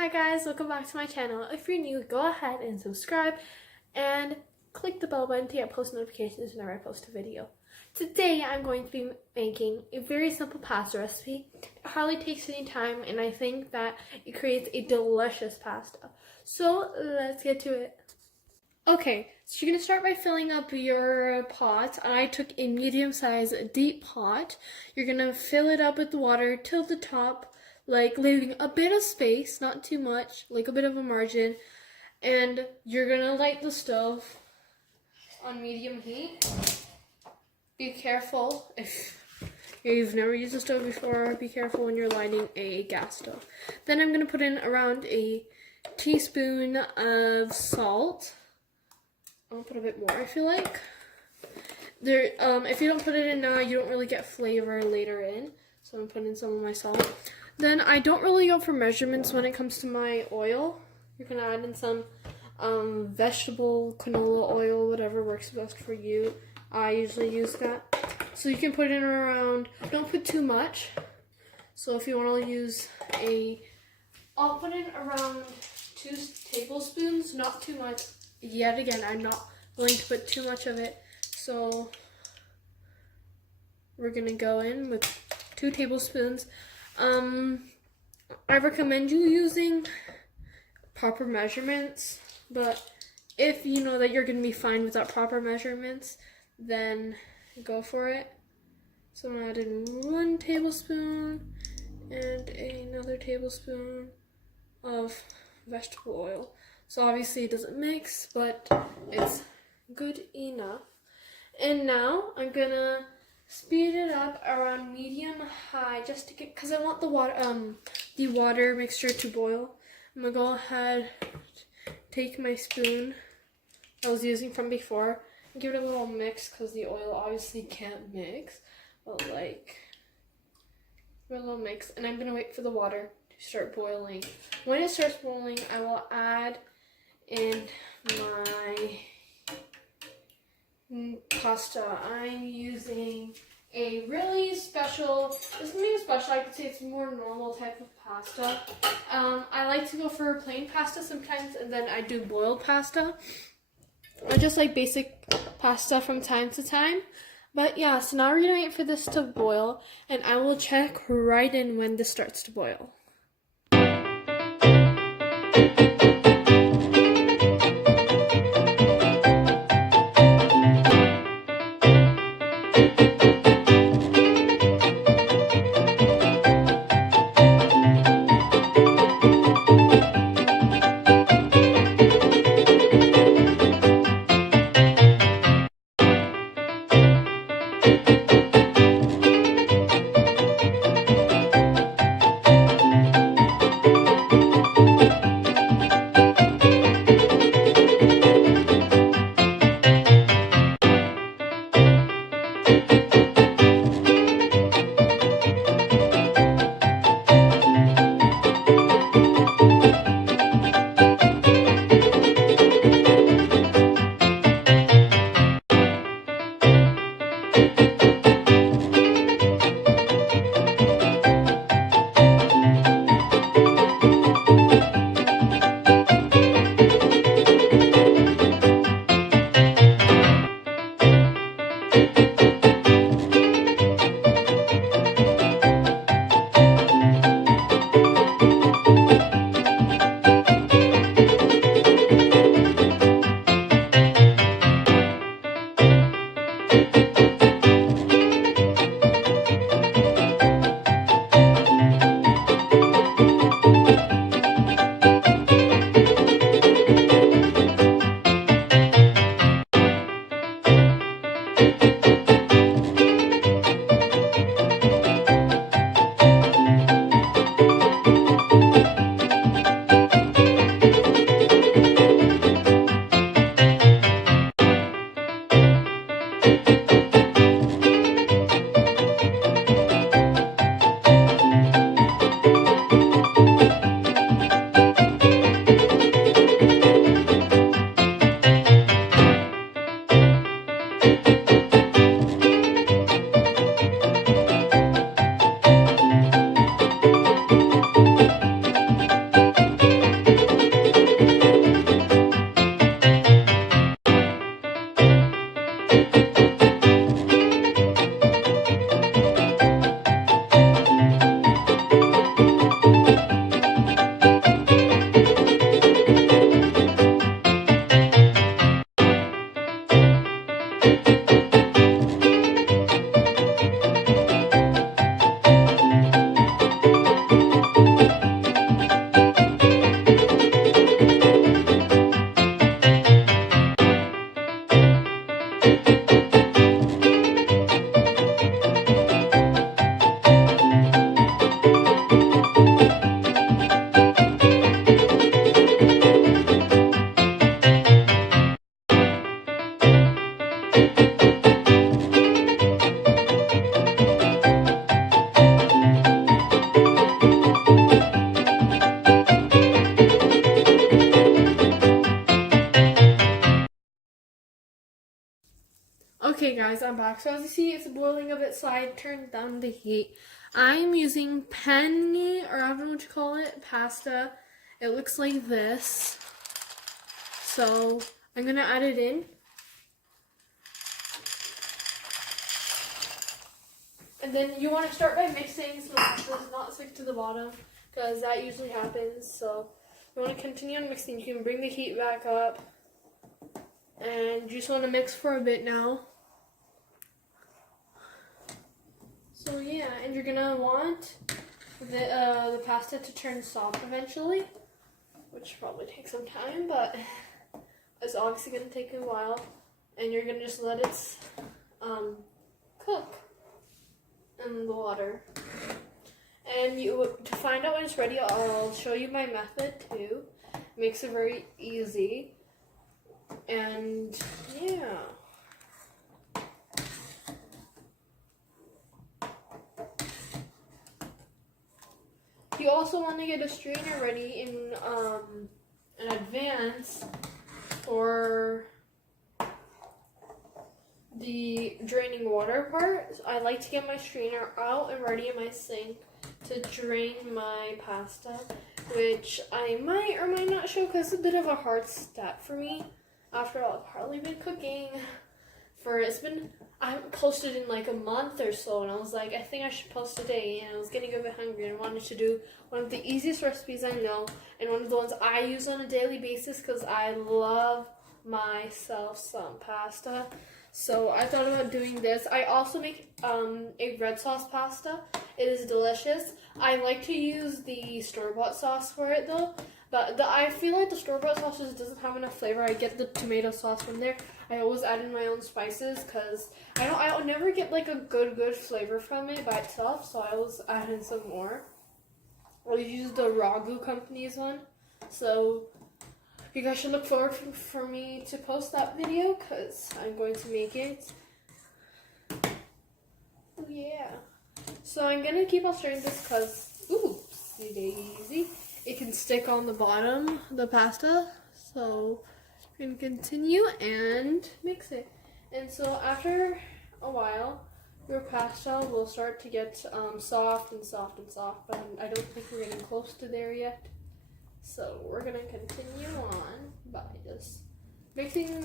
Hi guys, welcome back to my channel. If you're new, go ahead and subscribe and click the bell button to get post notifications whenever I post a video. Today I'm going to be making a very simple pasta recipe. It hardly takes any time and I think that it creates a delicious pasta. So let's get to it. Okay, so you're going to start by filling up your pot. I took a medium-sized deep pot. You're going to fill it up with water till the top, like leaving a bit of space, not too much, like a bit of a margin. And you're going to light the stove on medium heat. Be careful if you've never used a stove before. Be careful when you're lighting a gas stove. Then I'm going to put in around a teaspoon of salt. I'll put a bit more if you like. If you don't put it in now, you don't really get flavor later in. So I'm putting in some of my salt. Then I don't really go for measurements when it comes to my oil. You can add in some vegetable canola oil, whatever works best for you. I usually use that. So you can put in around, don't put too much. So if you want to use I'll put in around 2 tablespoons, not too much. Yet again, I'm not willing to put too much of it, so we're gonna go in with 2 tablespoons. I recommend you using proper measurements, but if you know that you're gonna be fine without proper measurements, then go for it. So I'm gonna add in 1 tablespoon and another tablespoon of vegetable oil. So obviously it doesn't mix, but it's good enough. And now I'm gonna speed it up around medium-high just to get, cause I want the water mixture to boil. I'm gonna go ahead, take my spoon I was using from before, and give it a little mix, cause the oil obviously can't mix. But like, give it a little mix, and I'm gonna wait for the water to start boiling. When it starts boiling, I will add in my pasta. I'm using a really special, this isn't even special, I could say it's more normal type of pasta. I like to go for plain pasta sometimes, and then I do boiled pasta. I just like basic pasta from time to time. But yeah, so now we're gonna wait for this to boil, and I will check right in when this starts to boil. guys, I'm back. So as you see, it's boiling a bit, so I turned down the heat. I'm using penne, or I don't know what you call it, pasta. It looks like this. So I'm gonna add it in. And then you want to start by mixing so it does not stick to the bottom, because that usually happens. So you want to continue on mixing. You can bring the heat back up. And you just want to mix for a bit now. So yeah, and you're gonna want the pasta to turn soft eventually, which probably takes some time, but it's obviously gonna take a while. And you're gonna just let it cook in the water. And to find out when it's ready, I'll show you my method too. It makes it very easy. And yeah. You also want to get a strainer ready in advance for the draining water part. I like to get my strainer out and ready in my sink to drain my pasta, which I might or might not show because it's a bit of a hard step for me. After all, I've hardly been cooking I haven't posted in like a month or so, and I was like, I think I should post today, and I was getting a bit hungry and wanted to do one of the easiest recipes I know, and one of the ones I use on a daily basis because I love myself some pasta. So I thought about doing this. I also make a red sauce pasta. It is delicious. I like to use the store-bought sauce for it though. But I feel like the store-bought sauce just doesn't have enough flavor. I get the tomato sauce from there. I always add in my own spices because I never get like a good flavor from it by itself. So I always add in some more. I'll use the Ragu Company's one. So you guys should look forward for me to post that video because I'm going to make it. Oh yeah. So I'm gonna keep on stirring this because oopsie daisy. It can stick on the bottom, the pasta, so you can continue and mix it. And so after a while, your pasta will start to get soft and soft and soft, but I don't think we're getting close to there yet. So we're gonna continue on by just mixing.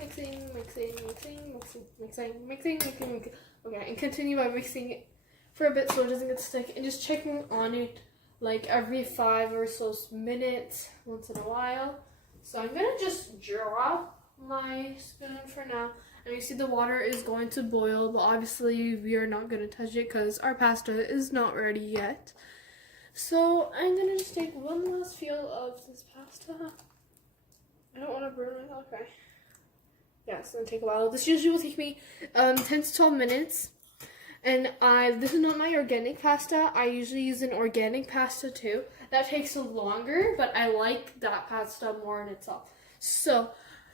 Okay, and continue by mixing it for a bit so it doesn't get stuck, and just checking on it like every 5 or so minutes, once in a while. So I'm gonna just drop my spoon for now. And you see the water is going to boil, but obviously we are not gonna touch it because our pasta is not ready yet. So I'm gonna just take one last feel of this pasta. I don't want to burn it. Okay. Yeah, it's gonna take a while. This usually will take me 10 to 12 minutes. And this is not my organic pasta. I usually use an organic pasta too. That takes longer, but I like that pasta more in itself. So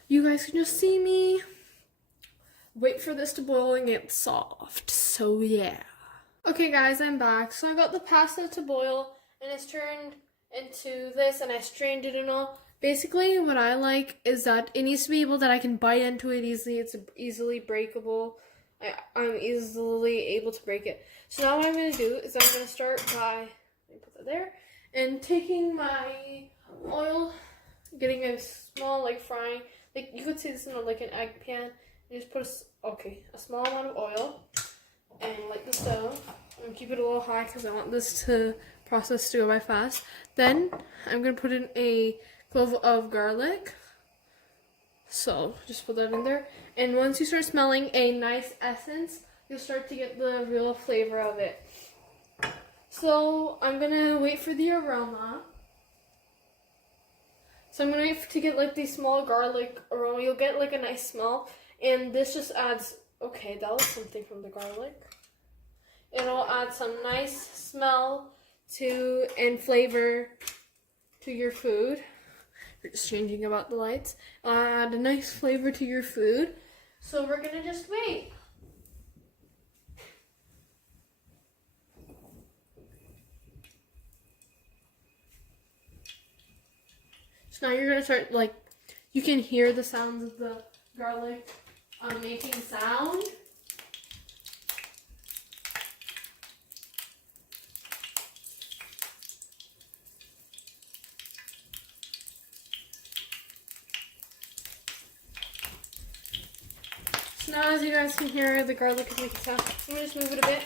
you guys can just see me wait for this to boil and get soft. So yeah. Okay guys, I'm back. So I got the pasta to boil and it's turned into this, and I strained it and all. Basically what I like is that it needs to be able that I can bite into it easily. It's easily breakable. I'm easily able to break it. So now what I'm going to do is I'm going to start by, let me put that there, and taking my oil, getting a small like frying, like you could say this in like an egg pan, and just put a small amount of oil, and light the stove, and keep it a little high because I want this process to go by fast. Then I'm going to put in a clove of garlic. So just put that in there, and once you start smelling a nice essence, you'll start to get the real flavor of it. So I'm gonna wait for the aroma. So I'm gonna wait to get like the small garlic aroma. You'll get like a nice smell, and this just adds, okay, that was something from the garlic. It'll add some nice smell and flavor to your food. You're just changing about the lights. Add a nice flavor to your food. So we're gonna just wait. So now you're gonna start, like, you can hear the sounds of the garlic making sound. Now, as you guys can hear, the garlic is making sound. I'm going to just move it a bit.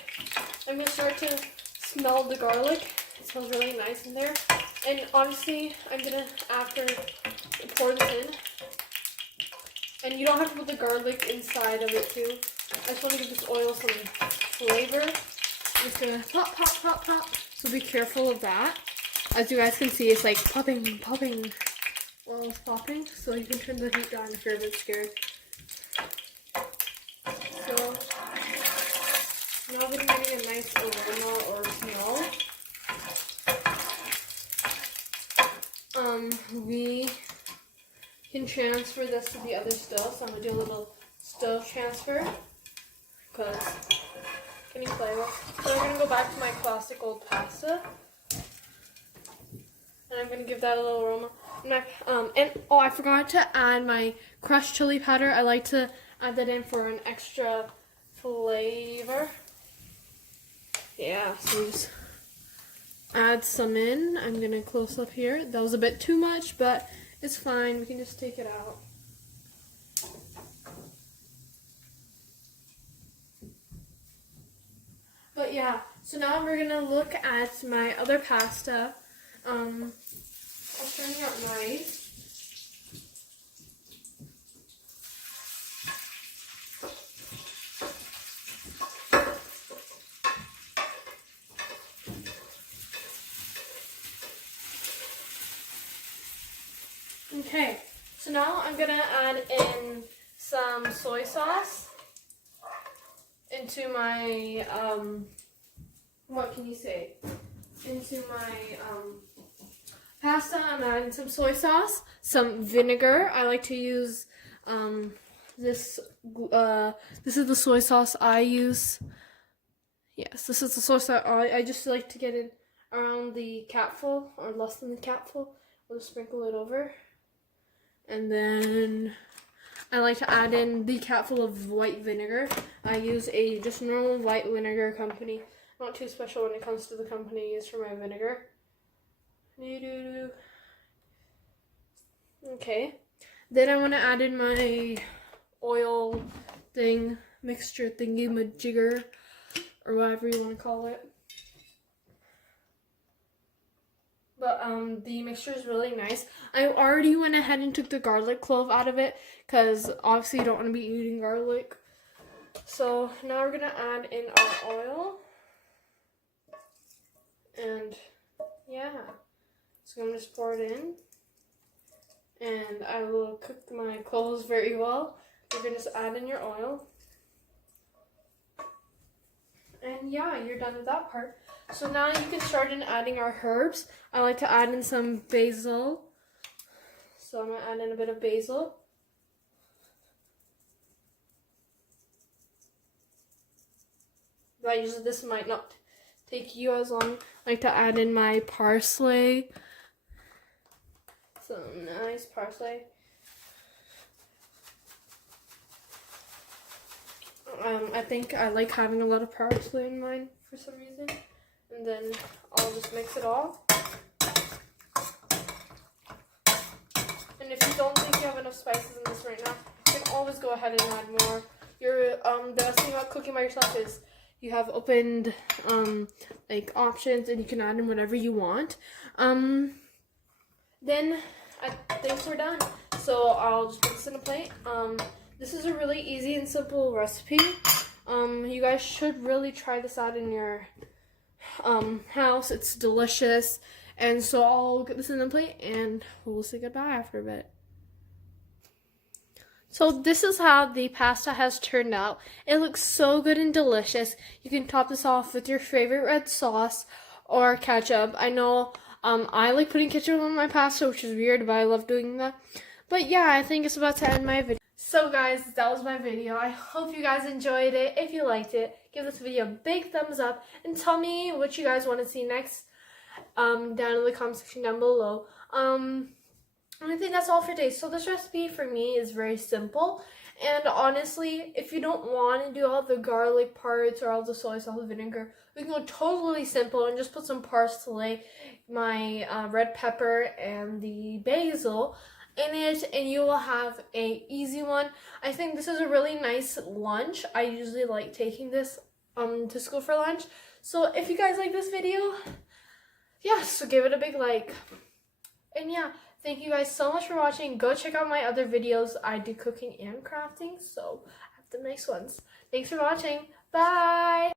I'm going to start to smell the garlic. It smells really nice in there. And honestly, I'm going to, after pour this in, and you don't have to put the garlic inside of it too. I just want to give this oil some flavor. I'm just going to pop, pop, pop, pop. So be careful of that. As you guys can see, it's like popping, popping while it's popping. So you can turn the heat down if you're a bit scared. So now that I'm getting a nice aroma or smell, we can transfer this to the other stove. So I'm gonna do a little stove transfer because can you play with? So I'm gonna go back to my classic old pasta, and I'm gonna give that a little aroma. And oh, I forgot to add my crushed chili powder. I like to add that in for an extra flavor. Yeah, so just add some in. I'm gonna close up here. That was a bit too much, but it's fine. We can just take it out. But yeah, so now we're gonna look at my other pasta. It's turning out nice. Okay, so now I'm gonna add in some soy sauce into my, what can you say? Into my, pasta. I'm adding some soy sauce, some vinegar. I like to use, this is the soy sauce I use. Yes, this is the soy sauce I just like to get it around the capful, or less than the capful. We'll just sprinkle it over. And then I like to add in the capful of white vinegar. I use a just normal white vinegar company. Not too special when it comes to the company I use for my vinegar. Okay. Then I want to add in my oil thing, mixture thingy majigger, or whatever you want to call it. But the mixture is really nice. I already went ahead and took the garlic clove out of it because obviously you don't want to be eating garlic. So now we're going to add in our oil. And yeah, so I'm going to just pour it in. And I will cook my cloves very well. You're going to just add in your oil. And yeah, you're done with that part. So now you can start in adding our herbs. I like to add in some basil. So I'm going to add in a bit of basil. This might not take you as long. I like to add in my parsley. Some nice parsley. I think I like having a lot of parsley in mine for some reason. And then I'll just mix it all. And if you don't think you have enough spices in this right now, you can always go ahead and add more. The best thing about cooking by yourself is you have opened like options, and you can add in whatever you want. Then I think we're done. So I'll just put this in a plate. This is a really easy and simple recipe. You guys should really try this out in your house. It's delicious. And so I'll get this in the plate and we'll say goodbye after a bit. So this is how the pasta has turned out. It looks so good and delicious. You can top this off with your favorite red sauce or ketchup. I know I like putting ketchup on my pasta, which is weird, but I love doing that. But yeah, I think it's about to end my video. So guys, that was my video. I hope you guys enjoyed it. If you liked it, give this video a big thumbs up and tell me what you guys want to see next down in the comment section down below. And I think that's all for today. So this recipe for me is very simple. And honestly, if you don't want to do all the garlic parts or all the soy sauce and vinegar, we can go totally simple and just put some parsley, my red pepper, and the basil. in it, and you will have a easy one. I think this is a really nice lunch. I usually like taking this to school for lunch. So if you guys like this video, yeah, so give it a big like. And yeah, thank you guys so much for watching. Go check out my other videos. I do cooking and crafting, so I have the nice ones. Thanks for watching. Bye!